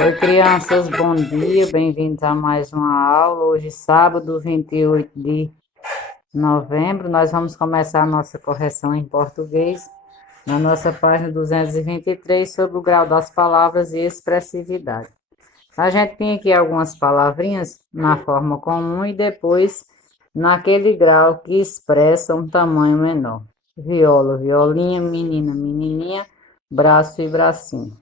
Oi, crianças, bom dia, bem-vindos a mais uma aula. Hoje, sábado, 28 de novembro, nós vamos começar a nossa correção em português na nossa página 223 sobre o grau das palavras e expressividade. A gente tem aqui algumas palavrinhas na forma comum e depois naquele grau que expressa um tamanho menor. Viola, violinha, menina, menininha, braço e bracinho.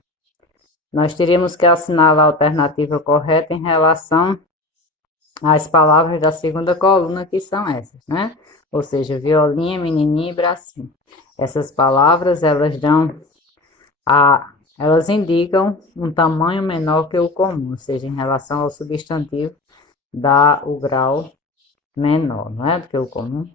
Nós teríamos que assinalar a alternativa correta em relação às palavras da segunda coluna, que são essas, né? Ou seja, violinha, menininha e bracinho. Essas palavras, elas indicam um tamanho menor que o comum, ou seja, em relação ao substantivo, dá o grau menor, não é? Do que o comum.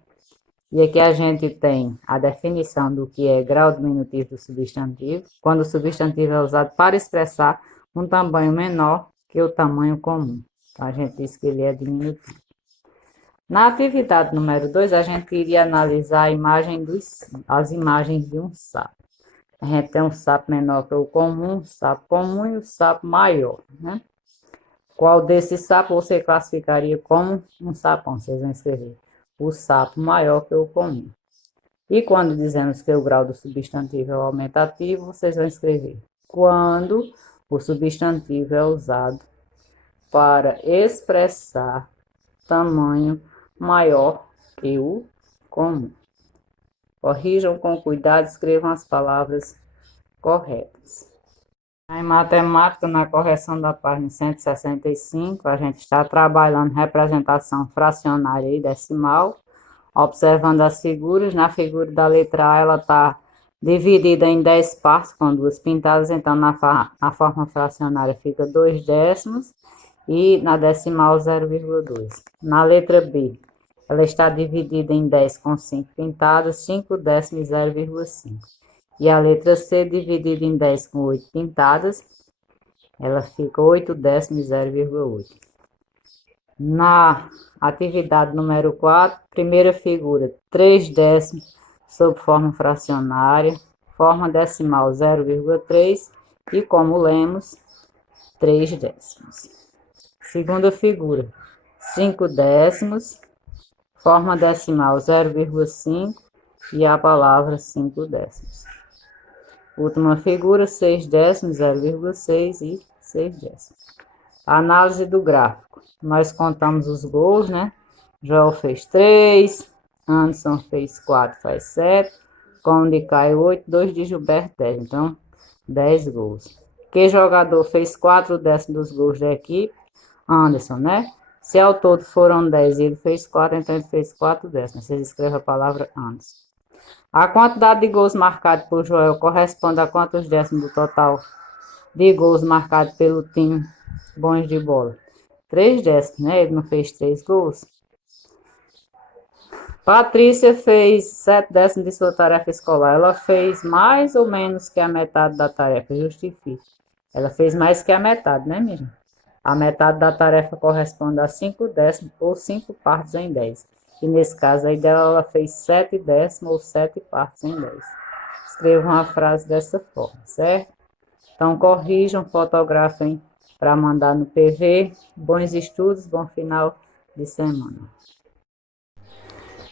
E aqui a gente tem a definição do que é grau diminutivo do substantivo, quando o substantivo é usado para expressar um tamanho menor que o tamanho comum. Então, a gente diz que ele é diminutivo. Na atividade número 2, a gente iria analisar as imagens de um sapo. A gente tem um sapo menor que o comum, o sapo comum e o sapo maior, né? Qual desses sapos você classificaria como um sapão? Vocês vão escrever o sapo maior que o comum. E quando dizemos que o grau do substantivo é o aumentativo, vocês vão escrever quando o substantivo é usado para expressar tamanho maior que o comum. Corrijam com cuidado, escrevam as palavras corretas. Em matemática, na correção da página 165, a gente está trabalhando representação fracionária e decimal, observando as figuras. Na figura da letra A, ela está dividida em 10 partes, com duas pintadas, então na forma fracionária fica 2 décimos e na decimal 0,2. Na letra B, ela está dividida em 10 com 5 pintadas, 5 décimos e 0,5. E a letra C, dividida em 10 com 8 pintadas, ela fica 8 décimos e 0,8. Na atividade número 4, primeira figura, 3 décimos sob forma fracionária, forma decimal 0,3 e, como lemos, 3 décimos. Segunda figura, 5 décimos, forma decimal 0,5 e a palavra 5 décimos. Última figura, 6 décimos, 0,6 e 6 décimos. Análise do gráfico. Nós contamos os gols, né? Joel fez 3, Anderson fez 4, faz 7, Conde cai 8, 2 de Gilberto 10. Então, 10 gols. Que jogador fez 4 décimos dos gols da equipe? Anderson, né? Se ao todo foram 10 e ele fez 4, então ele fez 4 décimos. Vocês escrevem a palavra Anderson. A quantidade de gols marcados por Joel corresponde a quantos décimos do total de gols marcados pelo time Bons de Bola? 3 décimos, né? Ele não fez 3 gols. Patrícia fez 7 décimos de sua tarefa escolar. Ela fez mais ou menos que a metade da tarefa, justifique. Ela fez mais que a metade, né, minha gente? A metade da tarefa corresponde a 5 décimos ou 5 partes em 10. E nesse caso aí dela, ela fez 7 décimos ou 7 partes em 10. Escrevam a frase dessa forma, certo? Então, corrijam, fotografem para mandar no PV. Bons estudos, bom final de semana.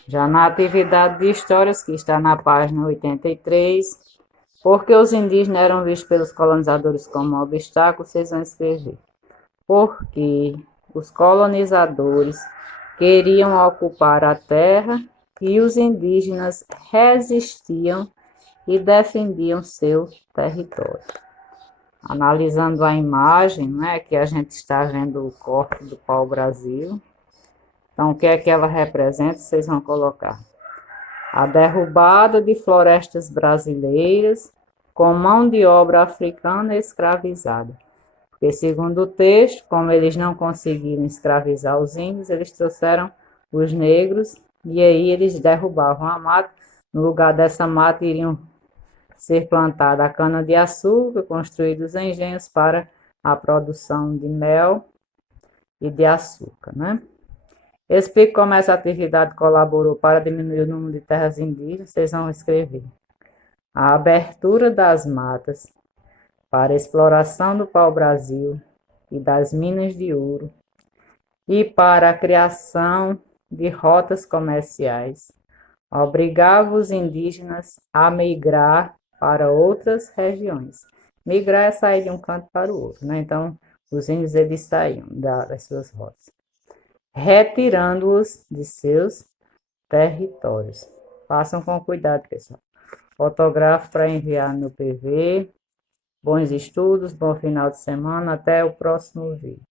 Já na atividade de histórias, que está na página 83, porque os indígenas eram vistos pelos colonizadores como um obstáculo, vocês vão escrever. Porque os colonizadores queriam ocupar a terra e os indígenas resistiam e defendiam seu território. Analisando a imagem, né, que a gente está vendo o corte do pau-brasil. Então, o que é que ela representa? Vocês vão colocar a derrubada de florestas brasileiras com mão de obra africana escravizada. Porque, segundo o texto, como eles não conseguiram escravizar os índios, eles trouxeram os negros e aí eles derrubavam a mata. No lugar dessa mata iriam ser plantada a cana-de-açúcar, construídos engenhos para a produção de mel e de açúcar, né? Explique como essa atividade colaborou para diminuir o número de terras indígenas. Vocês vão escrever. A abertura das matas para a exploração do pau-brasil e das minas de ouro, e para a criação de rotas comerciais, obrigava os indígenas a migrar para outras regiões. Migrar é sair de um canto para o outro, né? Então, os índios eles saíam das suas rotas, retirando-os de seus territórios. Façam com cuidado, pessoal. Fotógrafo para enviar no PV. Bons estudos, bom final de semana. Até o próximo vídeo.